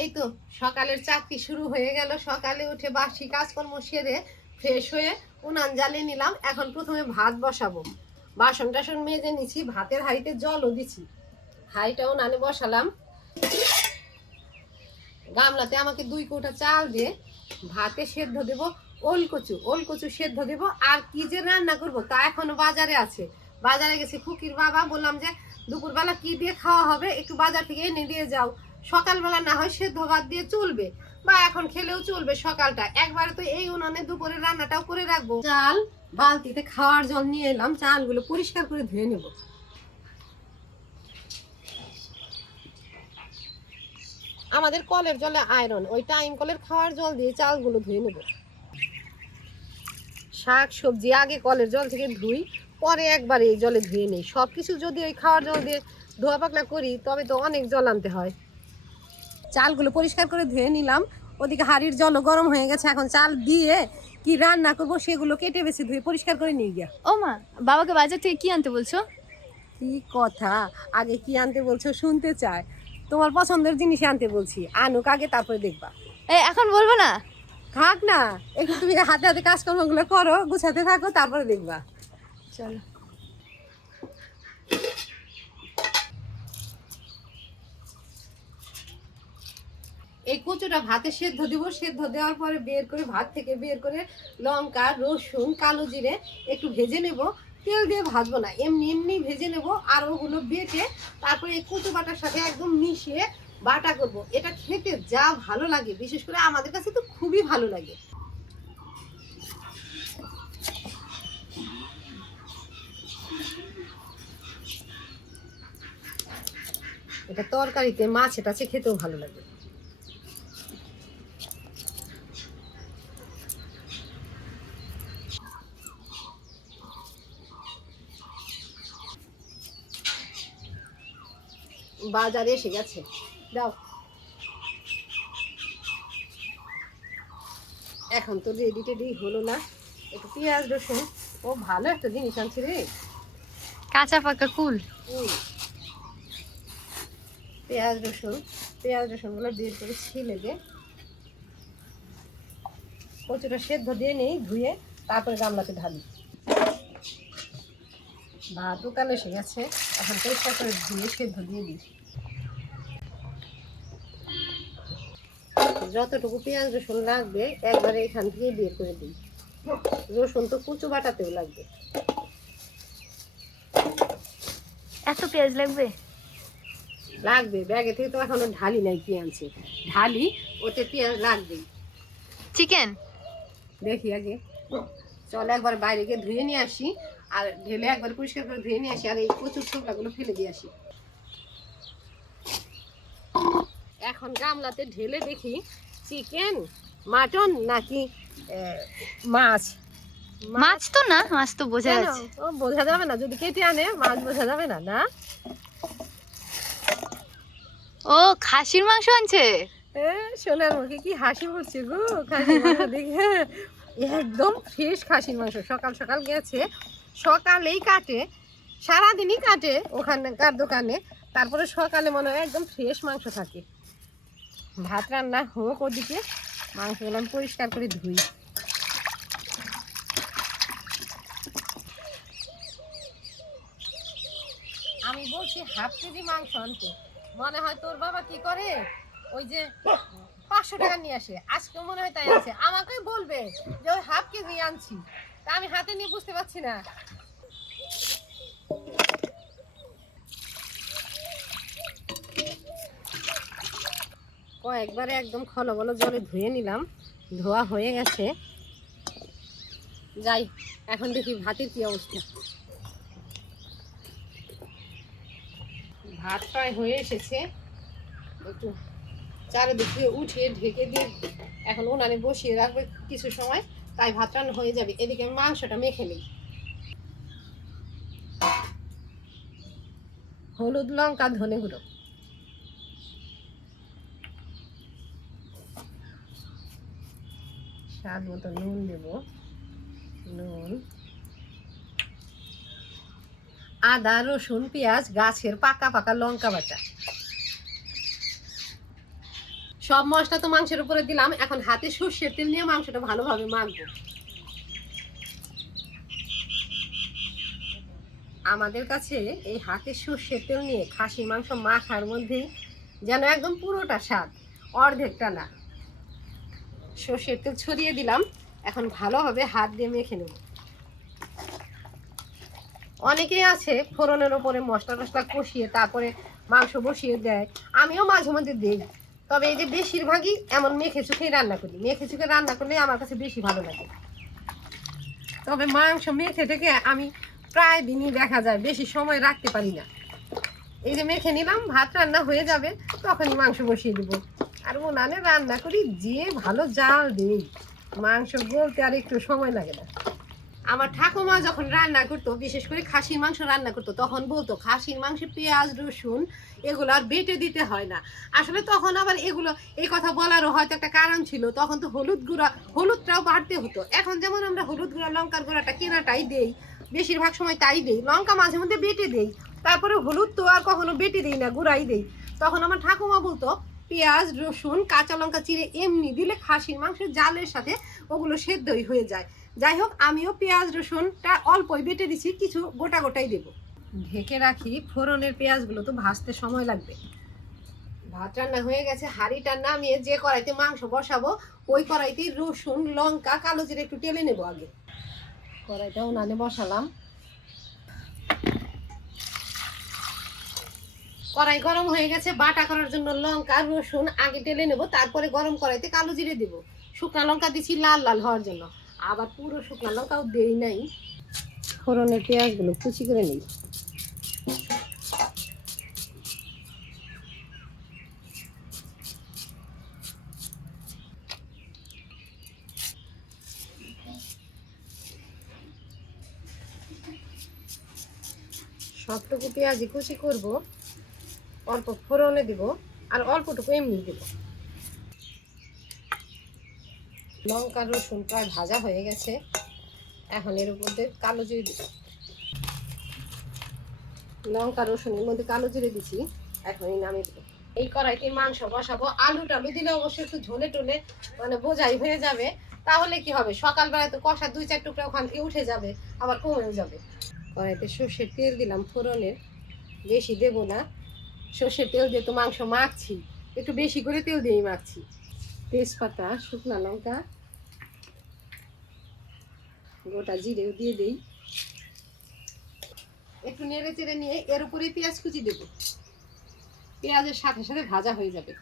এই তো সকালের চাকরি শুরু হয়ে গেল। সকালে উঠে বাসি কাজকর্ম সেরে ফ্রেশ হয়ে উনান জ্বালিয়ে নিলাম। এখন প্রথমে ভাত বসাবো। বাসন টাসন মেজে নিছি, ভাতের হাঁড়িতে জলও দিছি। হাঁড়িটা উনানে বসালাম। গামলাতে আমাকে 2 কৌটা চাল দিয়ে ভাতে সেদ্ধ দেব ওলকচু সেদ্ধ দেব। আর কি যে রান্না করব তা এখনো বাজারে আছে। বাজারে গেছি খুকির বাবা, বললাম যে দুপুরবেলা কি দিয়ে খাওয়া হবে একটু বাজার থেকে এনে দিয়ে যাও। সকালবেলা না হয় সেদ্ধ ভাত দিয়ে চলবে, বা এখন খেলেও চলবে। সকালটা একবারে তো এই উনানে দুপুরের রান্নাটাও করে রাখবো। চাল বালতিতে খাওয়ার জল নিয়ে এলাম, চালগুলো পরিষ্কার করে ধুয়ে নেব। আমাদের কলের জলে আয়রন, ওই টাইম কলের খাওয়ার জল দিয়ে চালগুলো ধুয়ে নেব। শাক সবজি আগে কলের জল থেকে ধুই, পরে একবারে এই জলে ধুয়ে নিই। সব কিছু যদি ওই খাওয়ার জল দিয়ে ধোয়া পাকলা করি তবে তো অনেক জল আনতে হয়। চালগুলো পরিষ্কার করে ধুয়ে নিলাম। ওদিকে হাঁড়ির জলও গরম হয়ে গেছে। এখন চাল দিয়ে কি রান্না করবো সেগুলো কেটে বেছে ধুয়ে পরিষ্কার করে নিয়ে গিয়া। ও মা, বাবাকে বাজার থেকে কি আনতে বলছো? কি কথা, আগে কি আনতে বলছো শুনতে চায়? তোমার পছন্দের জিনিস আনতে বলছি, আনুক আগে, তারপরে দেখবা। এখন বলবো না? থাক না, একটু তুমি হাতে হাতে কাজকর্মগুলো করো, গুছাতে থাকো, তারপরে দেখবা। চলো। এই কচুটা ভাতে সেদ্ধ দিব। সেদ্ধ দেওয়ার পরে বের করে, ভাত থেকে বের করে লঙ্কা রসুন কালো জিরে একটু ভেজে নেব। তেল দিয়ে ভাজবো না, এমনি এমনি ভেজে নেব। আর ওগুলো বেটে তারপরে এই কচু বাটার সাথে একদম মিশিয়ে বাটা করব। এটা খেতে যা ভালো লাগে, বিশেষ করে আমাদের কাছে তো খুবই ভালো লাগে। এটা তরকারিতে মাছে টাছে খেতেও ভালো লাগে। বাজারে এসে গেছে, দাও। এখন তো রেডি টেডি হলো না, একটু পেঁয়াজ রসুন। ও ভালো একটা জিনিস আনছি রে, কাঁচা পাকা কুল। পেঁয়াজ রসুন গুলো বের করে ছিলে দে। কচুটা সেদ্ধ দিয়ে নেই ধুয়ে, তারপরে গামলাতে ঢালি। ভাত উতাল এসে গেছে, এখন পরিষ্কার করে ধুয়ে সেদ্ধ দিয়ে দিই। যতটুকু পেঁয়াজ রসুন লাগবে একবারে এখান থেকে বের করে দিই। রসুন তো কুচু বাটাতেও লাগবে। এত পেঁয়াজ লাগবে? লাগবে, ব্যাগে থেকে তো এখনো ঢালি নাই পেঁয়াজ, ঢালি ওতে পেঁয়াজ লাগবে। চিকেন দেখি আগে, চল একবার বাইরে গিয়ে ধুয়ে নিয়ে আসি, আর ঢেলে একবার পরিষ্কার করে ধুয়ে নিয়ে আসি, আর এই কচুর ছোকলাগুলো ফেলে দিয়ে আসি। এখন গামলাতে ঢেলে দেখি চিকেন মাটন নাকি মাছ। মাছ তো না, মাছ তো বোঝা কেন? যাচ্ছে। ও বোঝা যাবে না, যদি কেটে আনে মাছ বোঝা যাবে না? না, ও খাসির মাংস আনছে। সোনার মুখে কি হাসি পড়ছে গো খাসির মাংস দেখে। একদম ফ্রেশ খাসির মাংস, সকাল সকাল গেছে, সকালেই কাটে, সারাদিনই কাটে ওখানকার দোকানে। তারপরে সকালে মনে হয় একদম ফ্রেশ মাংস থাকে। ভাত রান্না হোক, ওদিকে মাংসগুলো আমি পরিষ্কার করে ধুই। আমি বলছি হাফ কেজি মাংস আনতে, মনে হয় তোর বাবা কি করে, ওই যে 500 টাকা নিয়ে আসে। আজকে মনে হয় তাই আছে, আমাকেই বলবে যে ওই হাফ কেজি আনছি, তা আমি হাতে নিয়ে বুঝতে পারছি না। কয়েকবারে একদম খলবল জলে ধুয়ে নিলাম, ধোয়া হয়ে গেছে। যাই এখন দেখি ভাতের কি অবস্থা। ভাত প্রায় হয়ে এসেছে, একটু চারিদিকে উঠিয়ে ঢেকে দিয়ে এখন উনানে বসিয়ে রাখবে কিছু সময়, তাই ভাত রান্না হয়ে যাবে। এদিকে আমি মাংসটা মেখে নিই। হলুদ লঙ্কা ধনে গুঁড়ো, স্বাদ মতো নুন দেব, নুন, আদা রসুন পেঁয়াজ গাছের পাকা পাকা লঙ্কা বাটা, সব মশলা তো মাংসের উপরে দিলাম, এখন হাতে সর্ষের তেল নিয়ে মাংসটা ভালোভাবে মাখবো। আমাদের কাছে এই হাতে সর্ষের তেল নিয়ে খাসির মাংস মাখার মধ্যে যেন একদম পুরোটা স্বাদ, অর্ধেকটা না। সর্ষের তেল ছড়িয়ে দিলাম, এখন ভালোভাবে হাত দিয়ে মেখে নেব। অনেকেই আছে ফোড়নের ওপরে মশলা টশলা কষিয়ে তারপরে মাংস বসিয়ে দেয়, আমিও মাঝে মধ্যে দিই। তবে এই যে বেশিরভাগই এমন মেখে চুখেই রান্না করি, মেখে চুখে রান্না করলে আমার কাছে বেশি ভালো লাগে। তবে মাংস মেখে থেকে আমি প্রায় দিনই দেখা যায় বেশি সময় রাখতে পারি না। এই যে মেখে নিলাম, ভাত রান্না হয়ে যাবে তখনই মাংস বসিয়ে দেবো। আর উনানে রান্না করি যে ভালো জাল দিই, মাংস গলতে আর একটু সময় লাগে না। আমার ঠাকুমা যখন রান্না করতো, বিশেষ করে খাসির মাংস রান্না করতো, তখন বলতো খাসির মাংসে পেঁয়াজ রসুন এগুলো আর বেটে দিতে হয় না। আসলে তখন আবার এগুলো, এই কথা বলারও হয়তো একটা কারণ ছিল, তখন তো হলুদ গুঁড়া, হলুদটাও বাড়তে হতো। এখন যেমন আমরা হলুদ গুঁড়া লঙ্কার গুঁড়াটা কেনাটাই দেই, বেশিরভাগ সময় তাই দেই, লঙ্কা মাঝে মধ্যে বেটে দেই, তারপরে হলুদ তো আর কখনো বেটে দিই না, গুঁড়াই দেই। তখন আমার ঠাকুমা বলতো পেঁয়াজ রসুন কাঁচা লঙ্কা চিড়ে এমনি দিলে খাসির মাংসের জালের সাথে ওগুলো সেদ্ধই হয়ে যায়। যাই হোক, আমিও পেঁয়াজ রসুনটা অল্পই বেটে দিছি, কিছু গোটা গোটাই দেবো। ঢেকে রাখি, ফোড়নের পেঁয়াজগুলো তো ভাজতে সময় লাগবে। ভাত রান্না হয়ে গেছে, হাঁড়িটা নামিয়ে যে কড়াইতে মাংস বসাবো ওই কড়াইতে রসুন লঙ্কা কালো জিরে একটু টেলে নেবো। আগে কড়াইটা উনানে বসালাম, কড়াই গরম হয়ে গেছে। বাটা করার জন্য লঙ্কা রসুন আগে টেলে নেব, তারপরে গরম কড়াইতে কালো জিরে দেবো। শুকনো লঙ্কা দিচ্ছি লাল লাল হওয়ার জন্য, আবার পুরো শুকনো লঙ্কাও দেই নাই। ফোড়নের পেঁয়াজগুলো কুচি করে নিই। সবটুকু পেঁয়াজি কুচি করব, অল্প ফোড়নে দেব আর অল্পটুকু এমনি দেব। লঙ্কা রসুন প্রায় ভাজা হয়ে গেছে, এখন এর উপর দিয়ে কালো জিরে দেব। লঙ্কা রসুনের মধ্যে কালো জিরে দিচ্ছি, এখন এই নামিয়ে দেবো। এই কড়াইতে মাংস বসাবো। আলু টালু দিলে অবশ্যই একটু ঝোলে টোলে মানে বোঝাই হয়ে যাবে, তাহলে কি হবে সকালবেলায় তো কষা 2-4 টুকরা ওখান থেকে উঠে যাবে, আবার কমেও যাবে। কড়াইতে সর্ষের তেল দিলাম ফোড়নের, বেশি দেবো না। সর্ষের তেল দিয়ে তো মাংস মাখছি, একটু বেশি করে তেল দিয়েই মাখছি। তেজপাতা শুকনা লঙ্কা গোটা জিরেও দিয়ে দিই, একটু নেড়ে চেড়ে নিয়ে এর উপরে পেঁয়াজ কুচি দেব। পেঁয়াজের সাথে সাথে ভাজা হয়ে যাবে।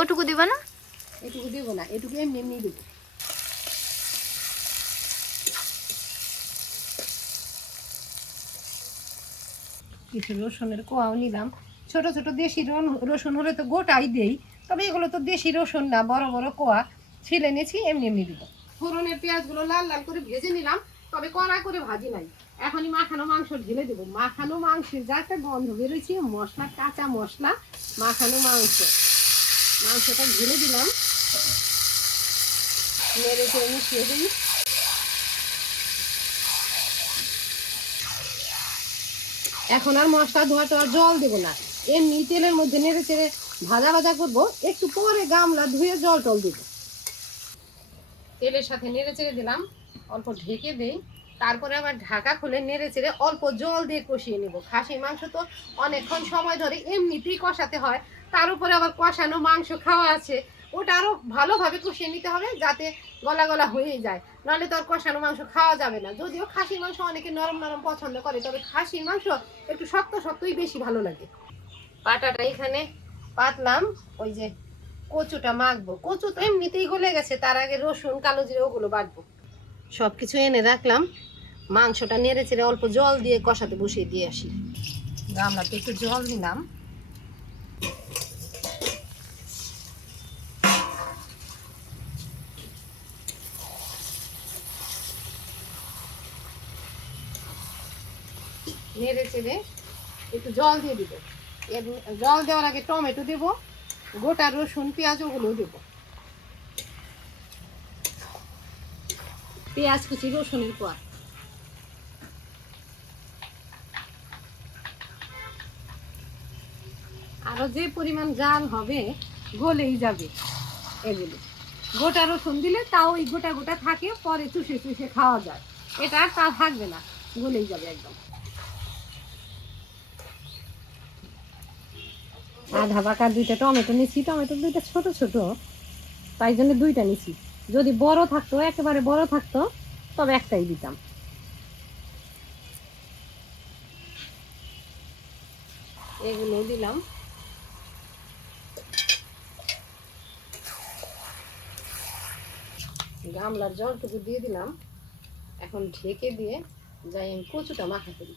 ওটুকু দিবা না? এটুকু দেবো না, এটুকু এমনি এমনি দেবো। কিছু রসুনের কোয়াও নিলাম, ছোট ছোট দেশি রসুন হলে তো গোটাই দেই, তবে এগুলো তো দেশি রসুন না, বড় বড় কোয়া ছিলে নিয়েছি, এমনি এমনি দিব। ফোড়নের পেঁয়াজগুলো লাল লাল করে ভেজে নিলাম, তবে কড়া করে ভাজি নাই। এখনই মাখানো মাংস ঢেলে দেবো। মাখানো মাংসের যা একটা গন্ধ বেরোচ্ছে, মশলা কাঁচা মশলা মাখানো মাংস, মাংসটা ঢেলে দিলাম, নেড়ে চেড়ে মিশিয়ে দিই। এখন আর মশলা ধোয়া টোয়া জল দেবো না, এমনি তেলের মধ্যে নেড়ে চেড়ে ভাজা ভাজা করবো, একটু পরে গামলা ধুয়ে জল টল দেবো। তেলের সাথে নেড়ে চেড়ে দিলাম, অল্প ঢেকে দেই, তারপরে আবার ঢাকা খুলে নেড়ে চেড়ে অল্প জল দিয়ে কষিয়ে নেব। খাসির মাংস তো অনেকক্ষণ সময় ধরে এমনিতেই কষাতে হয়, তার উপরে আবার কষানো মাংস খাওয়া আছে, ওটা আরও ভালোভাবে কষিয়ে নিতে হবে যাতে গলা গলা হয়ে যায়, নাহলে তো আর কষানো মাংস খাওয়া যাবে না। যদিও খাসির মাংস অনেকে নরম নরম পছন্দ করে, তবে খাসির মাংস একটু শক্ত শক্তই বেশি ভালো লাগে। পাটাটা এখানে পাতলাম, ওই যে কচুটা মাখবো। কচু তো এমনিতেই গলে গেছে, তার আগে রসুন কালো জিরে ওগুলো বাটবো। সব কিছু এনে রাখলাম, মাংসটা নেড়ে চেড়ে অল্প জল দিয়ে কষাতে বসিয়ে দিয়ে আসি। গামলাতে একটু জল দিলাম, নেড়ে চেড়ে একটু জল দিয়ে দিব। জল দেওয়ার আগে টমেটো দেবো, গোটা রসুন পেঁয়াজ ওগুলো দেবো। পেঁয়াজ কুচি রসুনের পর আরো যে পরিমাণ জাল হবে গলেই যাবে। এগুলো গোটা রসুন দিলে তাও ওই গোটা গোটা থাকে, পরে চুষে চুষে খাওয়া যায়। এটা আর তা থাকবে না, গলেই যাবে একদম। আধা পাকা 2টা টমেটো নিচ্ছি, টমেটো 2টা ছোট ছোট, তাই জন্য 2টা নিচ্ছি। যদি বড় থাকতো, একেবারে বড় থাকতো, তবে একটাই দিতাম। এগুলো দিলাম। গামলার জলটুকু দিয়ে দিলাম। এখন ঢেকে দিয়ে যাই আমি কচুটা মাখা করি।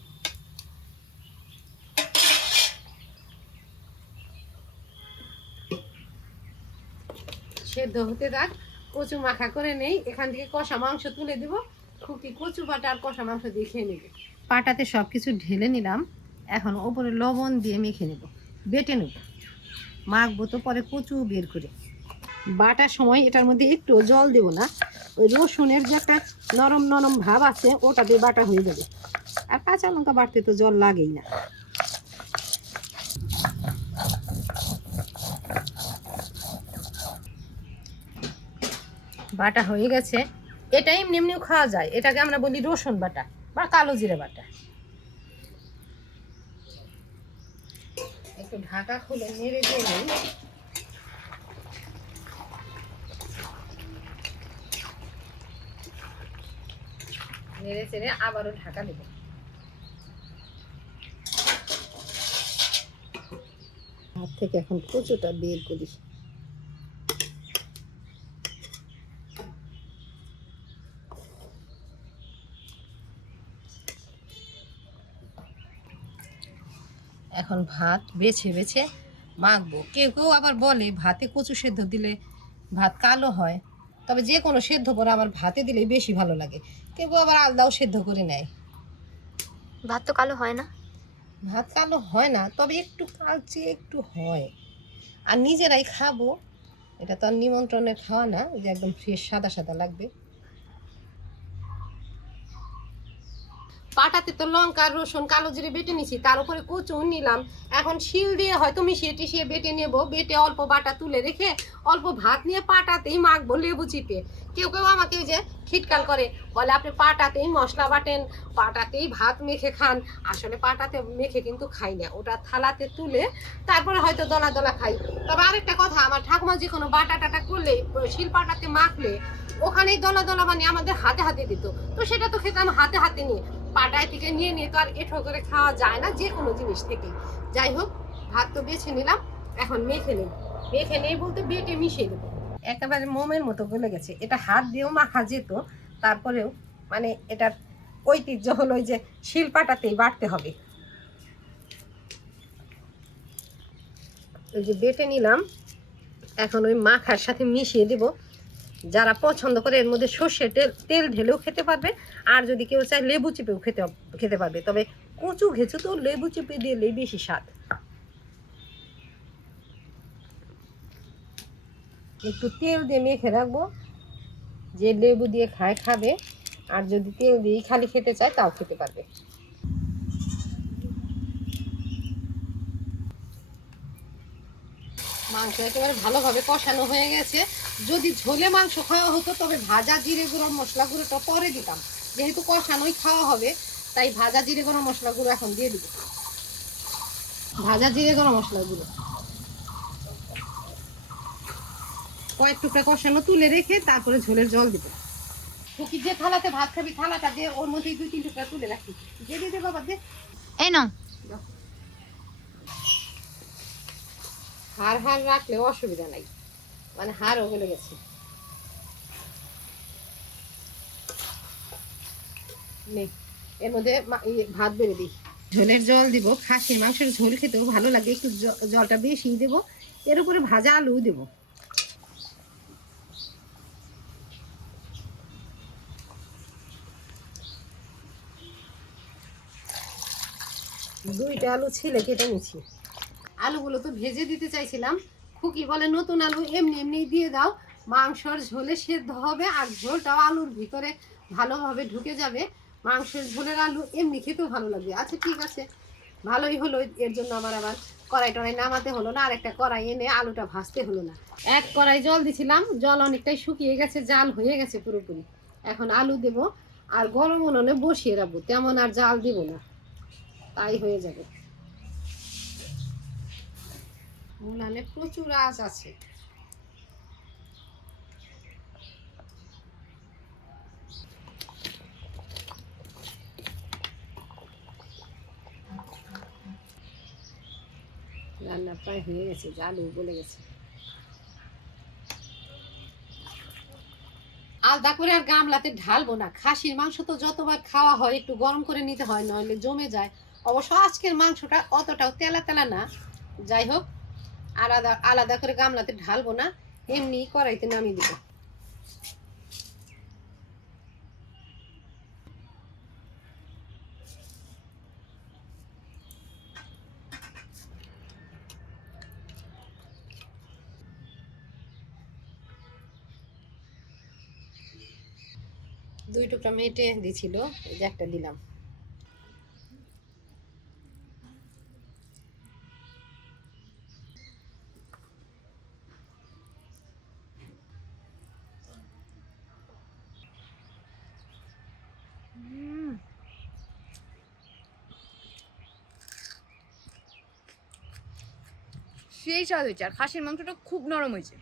সেদ্ধ হতে থাক, কচু মাখা করে নেই। এখান থেকে কষা মাংস তুলে দিব, খুকি কচু বাটা আর কষা মাংস দিয়ে খেয়ে নেবে। পাটাতে সব কিছু ঢেলে নিলাম। এখন ওপরে লবণ দিয়ে মেখে নেব, বেটে নেব। মাখবো তো পরে কচু বের করে। বাটার সময় এটার মধ্যে একটু জল দেব না, ওই রসুনের যে একটা নরম নরম ভাব আছে ওটা দিয়ে বাটা হয়ে যাবে। আর কাঁচা লঙ্কা বাটতে তো জল লাগেই না। বাটা হয়ে গেছে। এটা এমনি এমনিও খাওয়া যায়, এটাকে আমরা বলি রসুন বাটা বা কালো জিরে বাটা। একটু ঢাকা খুলে নেড়ে দিয়ে নিই। নেড়ে চেড়ে আবারও ঢাকা দেব। হাত থেকে এখন কচুটা বের করি। এখন ভাত বেছে বেছে মাখবো। কেউ কেউ আবার বলে ভাতে কচু সেদ্ধ দিলে ভাত কালো হয়, তবে যে কোনো সেদ্ধ করে আবার ভাতে দিলে বেশি ভালো লাগে। কেউ কেউ আবার আলাদাও সেদ্ধ করে নেয়। ভাত তো কালো হয় না। ভাত কালো হয় না, তবে একটু কালচে একটু হয়। আর নিজেরাই খাবো, এটা তো আর নিমন্ত্রণের খাওয়া না যে একদম ফ্রেশ সাদা সাদা লাগবে। পাটাতে তো লঙ্কা রসুন কালো জিরে বেটে নিছি, তার উপরে কচু নিলাম। এখন শিল দিয়ে হয়তো মিশিয়ে টিশিয়ে বেটে নেব। বেটে অল্প বাটা তুলে রেখে অল্প ভাত নিয়ে পাটাতেই মাখবো লেবু চিপে। কেউ কেউ আমাকে ওই যে খিটকাল করে, বলে আপনি পাটাতেই মশলা বাটেন, পাটাতেই ভাত মেখে খান। আসলে পাটাতে মেখে কিন্তু খাই না, ওটা থালাতে তুলে তারপরে হয়তো দলা দলা খাই। তবে আরেকটা কথা, আমার ঠাকুমা যে কোনো বাটা টাটা করলে শিল পাটাতে মাখলে ওখানেই দলা দলা মানে আমাদের হাতে হাতে দিত। তো সেটা তো খেতাম হাতে হাতে নিয়ে। পাটায় থেকে নিয়ে নিয়ে তো আর এঠো করে খাওয়া যায় না যে কোনো জিনিস থেকে। যাই হোক, ভাত তো বেছে নিলাম, এখন মেখে নেব। মেখে নেই বলতে বেটে মিশিয়ে দেবো। একেবারে মোমের মতো গলে গেছে। এটা হাত দিয়েও মাখা যেত, তারপরেও মানে এটার ঐতিহ্য হলো ওই যে শিল পাটাতেই বাটতে হবে। ওই যে বেটে নিলাম, এখন ওই মাখার সাথে মিশিয়ে দেব। যারা পছন্দ করে এর মধ্যে সর্ষের তেল ঢেলেও খেতে পারবে, আর যদি কেউ চায় লেবু চিপেও খেতে পারবে। তবে কচু ঘেঁচু তো লেবু চিপে দিলেই বেশি স্বাদ। একটু তেল দিয়ে মেখে রাখবো, যে লেবু দিয়ে খায় খাবে, আর যদি তেল দিয়ে খালি খেতে চায় তাও খেতে পারবে। মাংস একেবারে ভালোভাবে কষানো হয়ে গেছে। যদি ঝোলে মাংস খাওয়া হতো তবে ভাজা জিরে গুঁড়ো মশলা গুঁড়োটা পরে দিতাম। যেহেতু কষানোই খাওয়া হবে, তাই ভাজা জিরে গুঁড়ো মশলা গুঁড়ো এখন দিয়ে দিব। ভাজা জিরে গুঁড়ো মশলা গুঁড়ো কয়েক টুকরা কষানো তুলে রেখে তারপরে ঝোলের জল দিব। খুকি যে থালাতে ভাত খাবি থালাটা দিয়ে ওর মধ্যে 2-3 টুকরা তুলে রাখি। দিয়ে দে বাবা, দে। এই নাও। হাড় হাড় রাখলেও অসুবিধা নাই, মানে হাড়ও গলে গেছে। এর মধ্যে ভাত বেড়ে দিই। ঝোলের জল দিব। খাসির মাংসের ঝোল খেতেও ভালো লাগে, একটু জলটা বেশি দেবো। এর উপরে ভাজা আলু দেব। দুইটা আলু ছিলে কেটে নিচ্ছি। আলুগুলো তো ভেজে দিতে চাইছিলাম, খুকি বলে নতুন আলু এমনি এমনি দিয়ে দাও, মাংসর ঝোলে সেদ্ধ হবে আর ঝোলটাও আলুর ভিতরে ভালোভাবে ঢুকে যাবে। মাংসের ঝোলের আলু এমনি খেতেও ভালো লাগবে। আচ্ছা ঠিক আছে, ভালোই হলো। এর জন্য আমার আবার কড়াই টড়াই নামাতে হলো না, আর একটা কড়াই এনে আলুটা ভাজতে হলো না। এক কড়াই জল দিছিলাম, জল অনেকটাই শুকিয়ে গেছে, জাল হয়ে গেছে পুরোপুরি। এখন আলু দেব আর গরম উনুনে বসিয়ে রাখবো, তেমন আর জাল দিব না, তাই হয়ে যাবে। উনানে প্রচুর আঁচ আছে। রান্না প্রায় হয়ে গেছে, আলু গলে গেছে। আলাদা করে আর গামলাতে ঢালবো না, খাসির মাংস তো যতবার খাওয়া হয় একটু গরম করে নিতে হয়, নইলে জমে যায়। অবশ্য আজকের মাংসটা অতটাও তেলা তেলা না। যাই হোক, আলাদা আলাদা করে গামলাতে ঢালবো না, এমনি কড়াইতে নামিয়ে দিব। দুই টুকরা মেটে দিছিল, এই যে একটা দিলাম। সেই স্বাদ হয়েছে, আর খাসির মাংসটা খুব নরম হয়েছে।